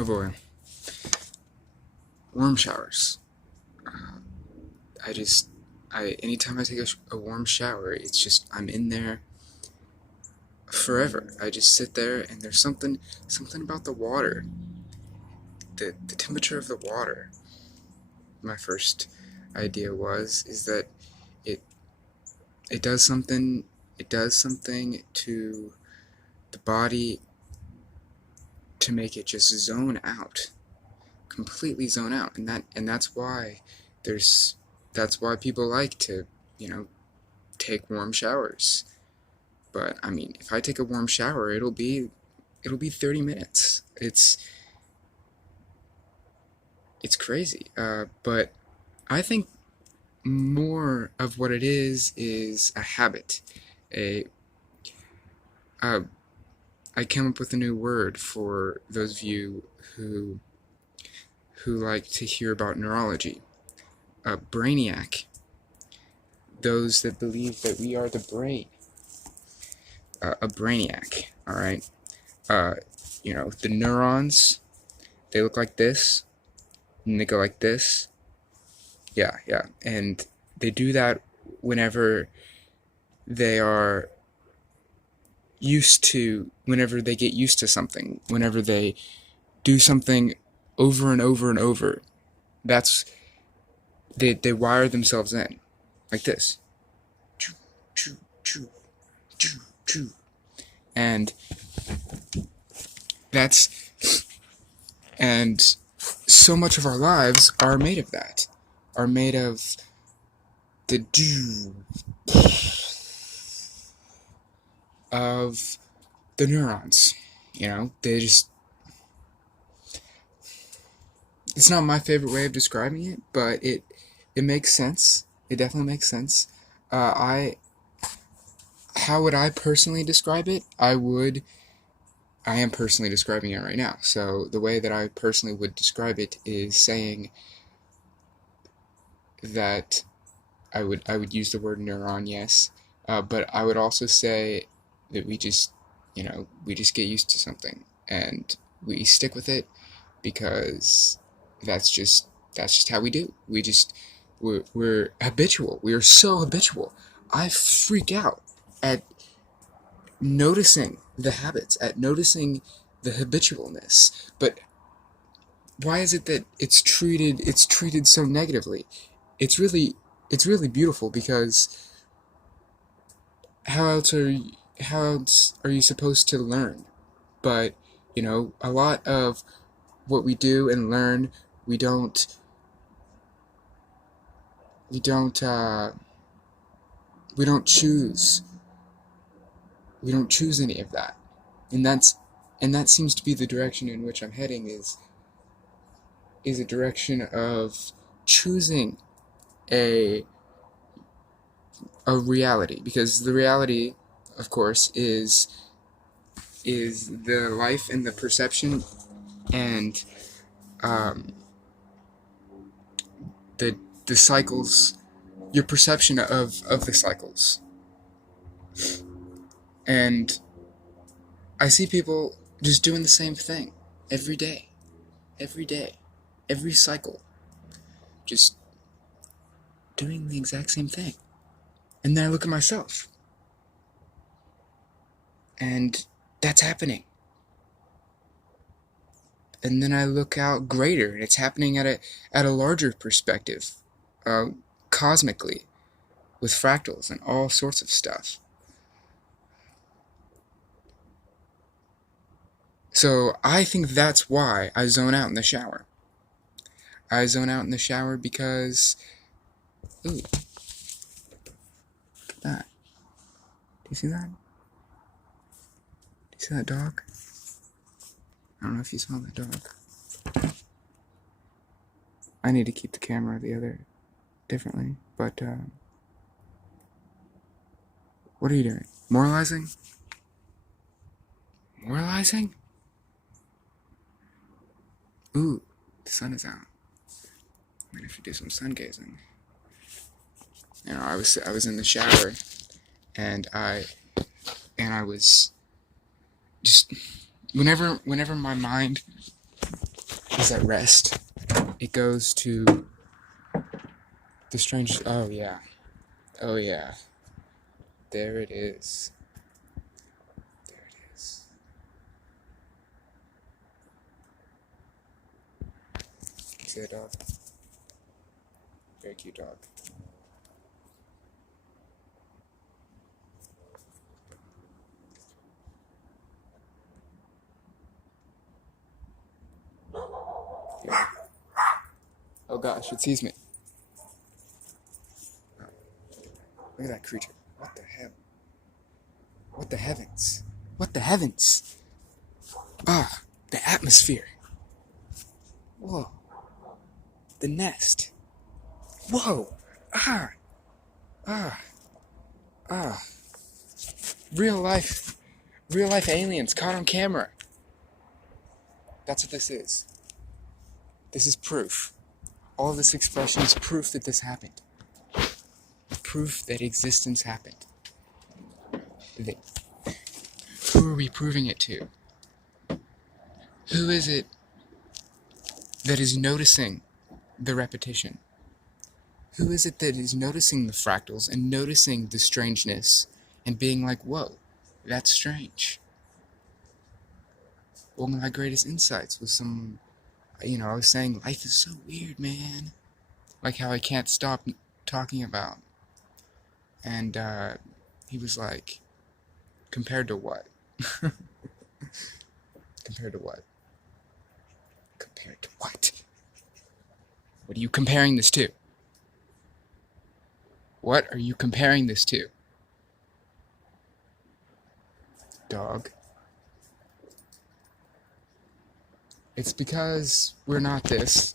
Oh boy. Warm showers. Anytime I take a warm shower, it's just, I'm in there forever. I just sit there, and there's something about the water, the temperature of the water. My first idea is that it it does something to the body to make it just zone out, completely zone out, and that's why people like to, take warm showers. But I mean, if I take a warm shower, it'll be 30 minutes. It's crazy. But I think more of what it is a habit. A I came up with a new word for those of you who like to hear about neurology. A brainiac. Those that believe that we are the brain. A brainiac. All right. The neurons, they look like this, and they go like this. Yeah, and they do that whenever they get used to something, whenever they do something over and over and over. They wire themselves in like this. Choo, choo, choo, choo, choo. And so much of our lives are made of that. Are made of the do of the neurons. They just... It's not my favorite way of describing it, but it makes sense. It definitely makes sense. How would I personally describe it? I am personally describing it right now. So the way that I personally would describe it is saying that I would use the word neuron, yes, but I would also say that we just get used to something, and we stick with it because that's just how we do. We're habitual. We are so habitual. I freak out at noticing the habits, at noticing the habitualness. But why is it that it's treated so negatively? It's really beautiful, because how else are you supposed to learn? But a lot of what we do and learn, we don't choose. We don't choose any of that, and that seems to be the direction in which I'm heading. Is a direction of choosing a reality, because the reality, of course, is the life and the perception and the cycles, your perception of the cycles. And I see people just doing the same thing every day, every cycle, just doing the exact same thing. And then I look at myself, and that's happening. And then I look out greater, and it's happening at a larger perspective, cosmically, with fractals and all sorts of stuff. So I think that's why I zone out in the shower. I zone out in the shower because... Ooh. Look at that. Do you see that? Do you see that dog? I don't know if you saw that dog. I need to keep the camera the other differently, but what are you doing? Moralizing? Moralizing? Ooh, the sun is out. I'm gonna have to do some sun gazing. I was in the shower, and I was just whenever my mind is at rest, it goes to the strange. Oh yeah. Oh yeah. There it is. There it is. See that dog? Very cute dog. Yeah. Oh gosh, it sees me. Oh, look at that creature. What the hell? What the heavens? What the heavens? Ah, the atmosphere. Whoa. The nest. Whoa. Ah. Ah. Ah. Real life aliens caught on camera. That's what this is. This is proof. All of this expression is proof that this happened. Proof that existence happened. Who are we proving it to? Who is it that is noticing the repetition? Who is it that is noticing the fractals and noticing the strangeness and being like, whoa, that's strange? One of my greatest insights was someone, I was saying, life is so weird, man. Like how I can't stop talking about. And he was like, compared to what? Compared to what? Compared to what? What are you comparing this to? What are you comparing this to? Dog. It's because we're not this.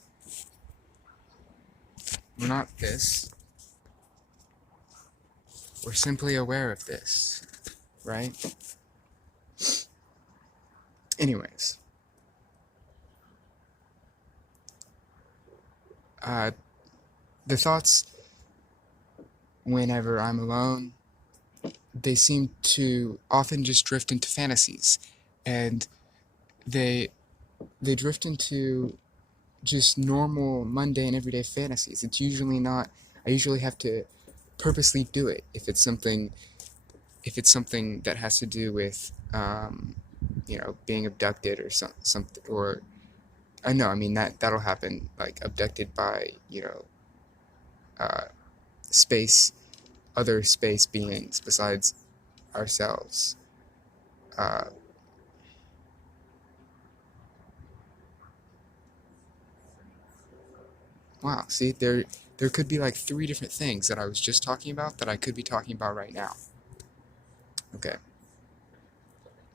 We're not this. We're simply aware of this, right? Anyways. The thoughts, whenever I'm alone, they seem to often just drift into fantasies. And they drift into just normal, mundane, everyday fantasies. It's usually not, I usually have to purposely do it if it's something that has to do with, being abducted or something, or, that'll happen, like, abducted by, other space beings besides ourselves. Wow, see, there could be like 3 different things that I was just talking about that I could be talking about right now. Okay.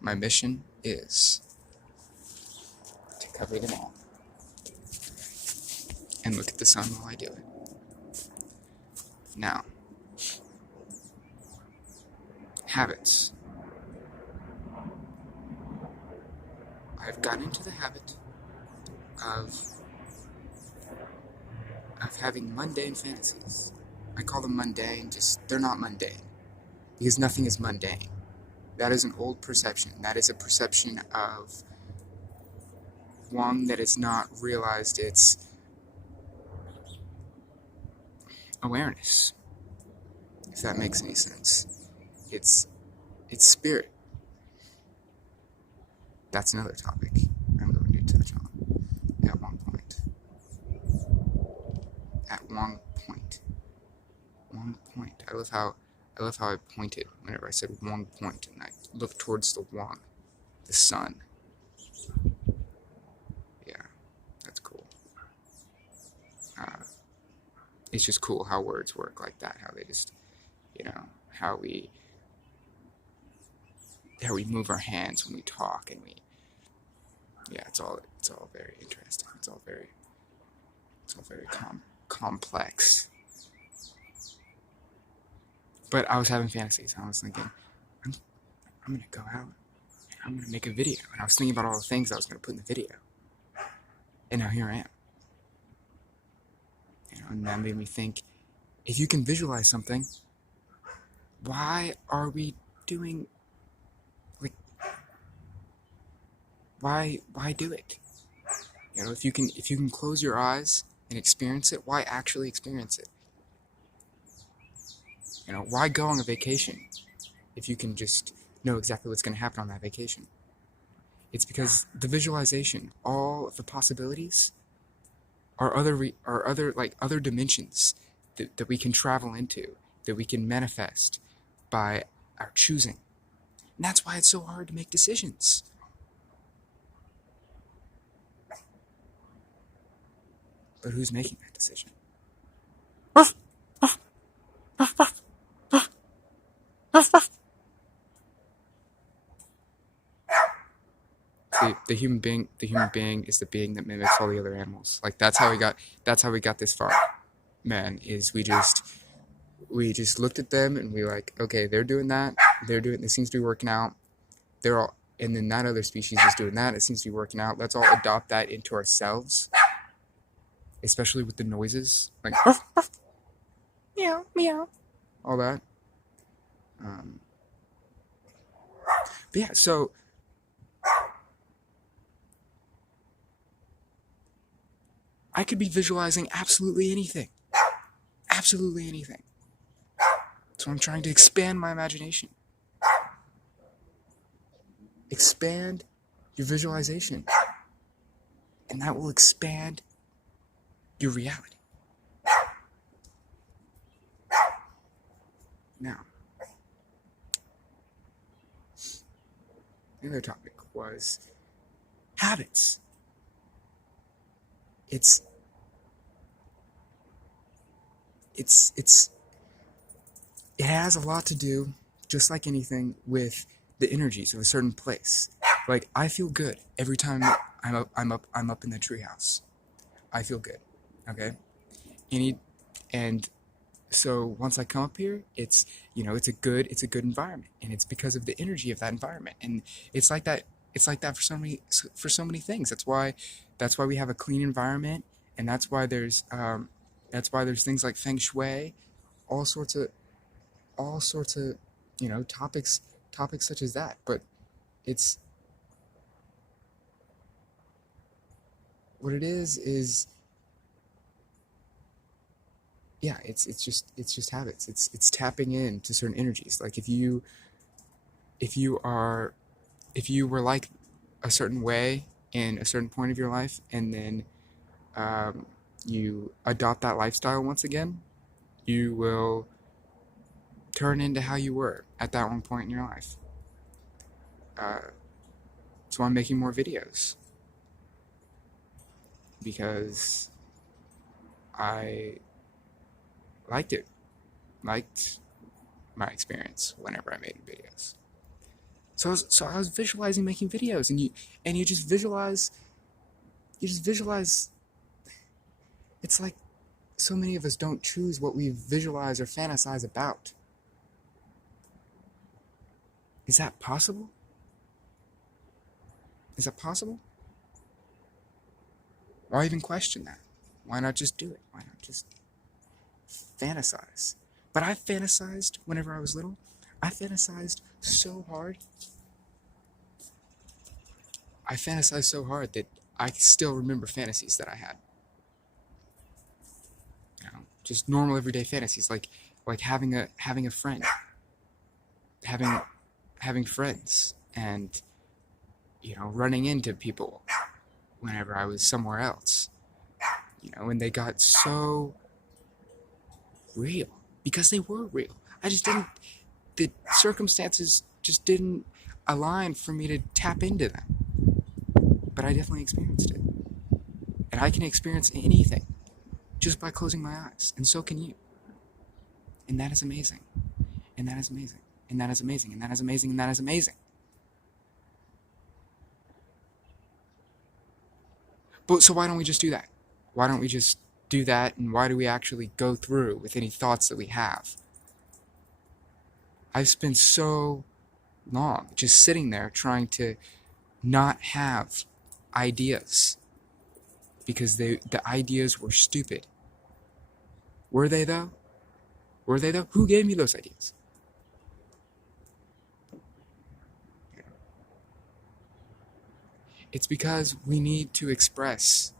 My mission is to cover them all. And look at the sun while I do it. Now, habits. I've gotten into the habit of having mundane fantasies. I call them mundane, they're not mundane. Because nothing is mundane. That is an old perception. That is a perception of one that has not realized its awareness. If that makes any sense. It's spirit. That's another topic I'm going to touch on at one point. At one point. One point. I love how I pointed whenever I said one point, and I looked towards the one, the sun. Yeah, that's cool. It's just cool how words work like that. How they just, how we move our hands when we talk, and it's all very interesting. It's all very complex. But I was having fantasies. I was thinking, I'm gonna go out and I'm gonna make a video. And I was thinking about all the things I was gonna put in the video. And now here I am. And that made me think, if you can visualize something, why are we doing, why do it? You know, if you can close your eyes and experience it, why actually experience it? You know, why go on a vacation if you can just know exactly what's going to happen on that vacation? It's because the visualization, all of the possibilities, are other dimensions that we can travel into, that we can manifest by our choosing. And that's why it's so hard to make decisions. But who's making that decision? The human being is the being that mimics all the other animals. Like that's how we got this far. Man, is we just looked at them and we like, okay, they're doing that, it seems to be working out. And then that other species is doing that, it seems to be working out. Let's all adopt that into ourselves, especially with the noises, like meow, meow, all that. But yeah, so I could be visualizing absolutely anything. Absolutely anything. So I'm trying to expand my imagination. Expand your visualization. And that will expand your reality. Now, the other topic was habits. It has a lot to do, just like anything, with the energies of a certain place. Like I feel good every time I'm up in the treehouse. I feel good. Okay? And so once I come up here, it's a good environment, and it's because of the energy of that environment. And it's like that for so many things. That's why we have a clean environment, and that's why there's things like feng shui, all sorts of topics such as that. But it's what it is yeah, it's just habits. It's tapping into certain energies. Like if you were like a certain way in a certain point of your life, and then you adopt that lifestyle once again, you will turn into how you were at that one point in your life. So I'm making more videos because I liked my experience whenever I made videos. So I was visualizing making videos, and you just visualize. It's like so many of us don't choose what we visualize or fantasize about. Is that possible? Is that possible? Why even question that? Why not just do it? Why not just fantasize? But I fantasized whenever I was little. I fantasized so hard. I fantasized so hard that I still remember fantasies that I had. Just normal everyday fantasies, like having a friend, having friends, and running into people whenever I was somewhere else. And they got so real because they were real. The circumstances just didn't align for me to tap into them. But I definitely experienced it. And I can experience anything just by closing my eyes. And so can you. And that is amazing. And that is amazing. And that is amazing. And that is amazing. And that is amazing. But so why don't we just do that? Why don't we just do that? And why do we actually go through with any thoughts that we have? I've spent so long just sitting there trying to not have ideas because the ideas were stupid. Were they though? Who gave me those ideas? It's because we need to express.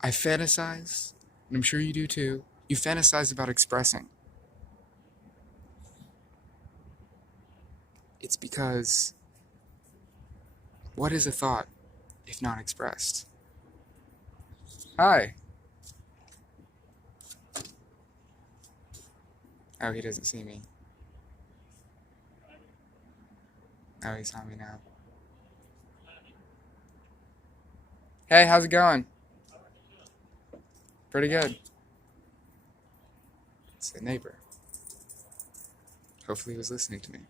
I fantasize, and I'm sure you do too. You fantasize about expressing. It's because what is a thought if not expressed? Hi. Oh, he doesn't see me. Oh, he saw me now. Hey, how's it going? Pretty good. It's the neighbor. Hopefully he was listening to me.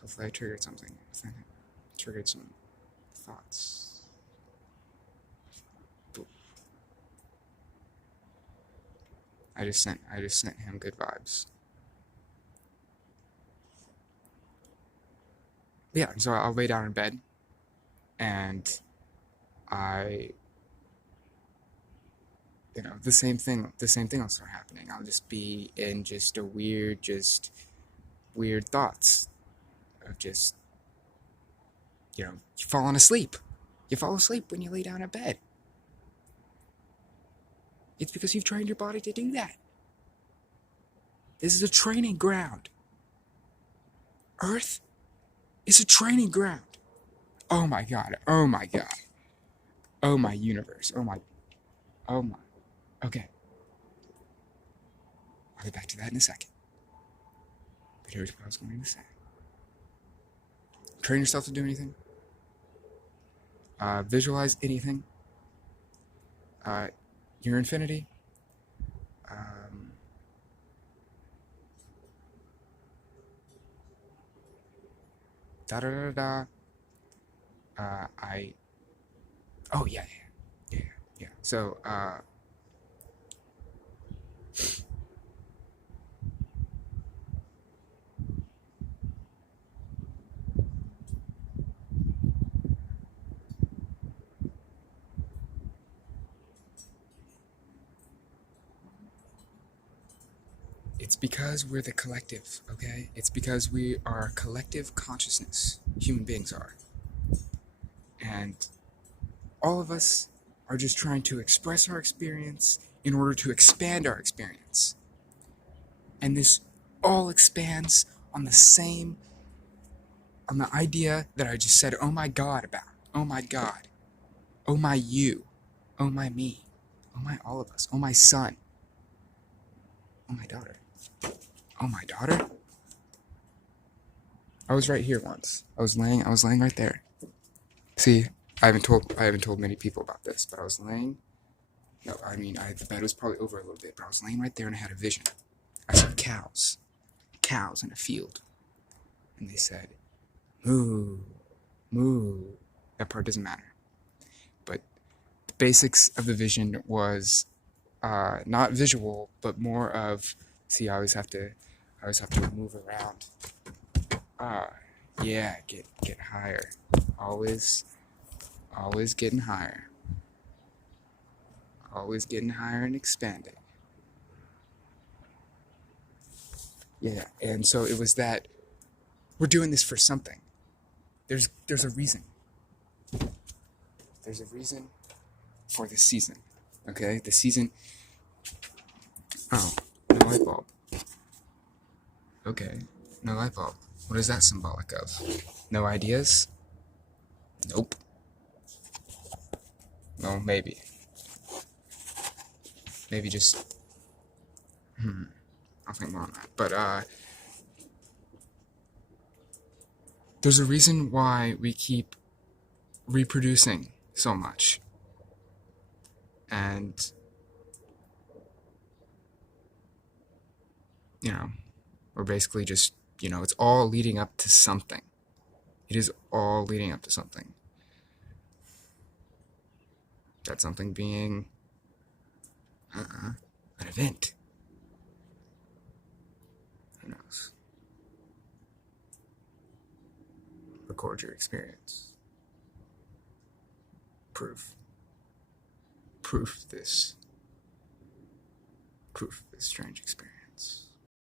Hopefully I triggered something within him. Triggered some thoughts. I just sent him good vibes. Yeah, so I'll lay down in bed and the same thing will start happening. I'll just be in just weird thoughts of just, you falling asleep. You fall asleep when you lay down in bed. It's because you've trained your body to do that. This is a training ground. Earth is a training ground. Oh my God. Oh my God. Oh my universe. Oh my. Okay. I'll get back to that in a second. But here's what I was going to say. Train yourself to do anything. Visualize anything. Your infinity. Da da da da. Oh yeah. So it's because we're the collective, okay? It's because we are collective consciousness. Human beings are. And all of us are just trying to express our experience in order to expand our experience. And this all expands on the idea that I just said, oh my God, about. Oh my God. Oh my you. Oh my me. Oh my all of us. Oh my son. Oh my daughter. Oh my daughter? I was right here once. I was laying right there. See, I haven't told many people about this, but I was laying. No, I mean, the bed was probably over a little bit, but I was laying right there and I had a vision. I saw cows in a field, and they said, moo, moo. That part doesn't matter. But the basics of the vision was not visual, but more of, see, I always have to move around. Yeah, get higher. Always getting higher. Always getting higher and expanding. Yeah, and so it was that we're doing this for something. There's a reason. There's a reason for this season. Okay? The season. Oh, no light bulb. Okay, no light bulb. What is that symbolic of? No ideas? Nope. Well, maybe. Maybe just. I'll think more on that. But, there's a reason why we keep reproducing so much. And, we're basically just, it's all leading up to something. It is all leading up to something. That something being an event. Who knows? Record your experience. Proof this strange experience.